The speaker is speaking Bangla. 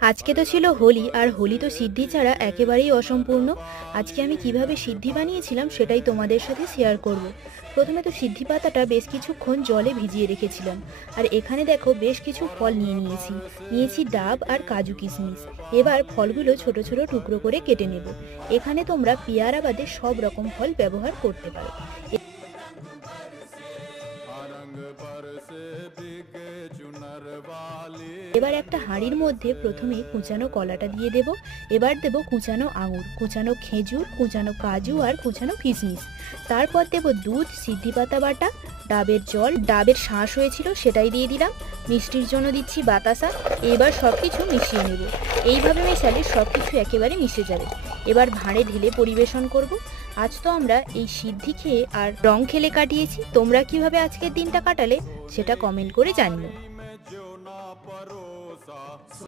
আজকে তো ছিল হোলি, আর হোলি তো সিদ্ধি ছাড়া একেবারেই অসম্পূর্ণ। আজকে আমি কিভাবে সিদ্ধি বানিয়েছিলাম সেটাই তোমাদের সাথে শেয়ার করব। প্রথমে তো সিদ্ধি পাতাটা বেশ কিছুক্ষণ জলে ভিজিয়ে রেখেছিলাম। আর এখানে দেখো বেশ কিছু ফল নিয়েছি ডাব আর কাজু কিশমিশ। এবার ফলগুলো ছোট ছোট টুকরো করে কেটে নেব। এখানে তোমরা পেয়ারা বাদে সব রকম ফল ব্যবহার করতে পারো। এবার একটা হাঁড়ির মধ্যে প্রথমে কুচানো কলাটা দিয়ে দেব। এবার দেব কুচানো আঙুর, কুচানো খেজুর, কুচানো কাজু আর কুচানো কিশমিশ। তারপর দেব দুধ, সিদ্ধি পাতা বাটা, ডাবের জল, ডাবের শাঁস হয়েছিল সেটাই দিয়ে দিলাম। মিষ্টির জন্য দিচ্ছি বাতাসা। এবার সব কিছু মিশিয়ে নেব। এইভাবে মেশালে সব কিছু একেবারে মিশে যাবে। এবার ভাঁড়ে ঢেলে পরিবেশন করব। আজ তো আমরা এই সিদ্ধি খেয়ে আর রং খেলে কাটিয়েছি। তোমরা কিভাবে আজকের দিনটা কাটালে সেটা কমেন্ট করে জানিও।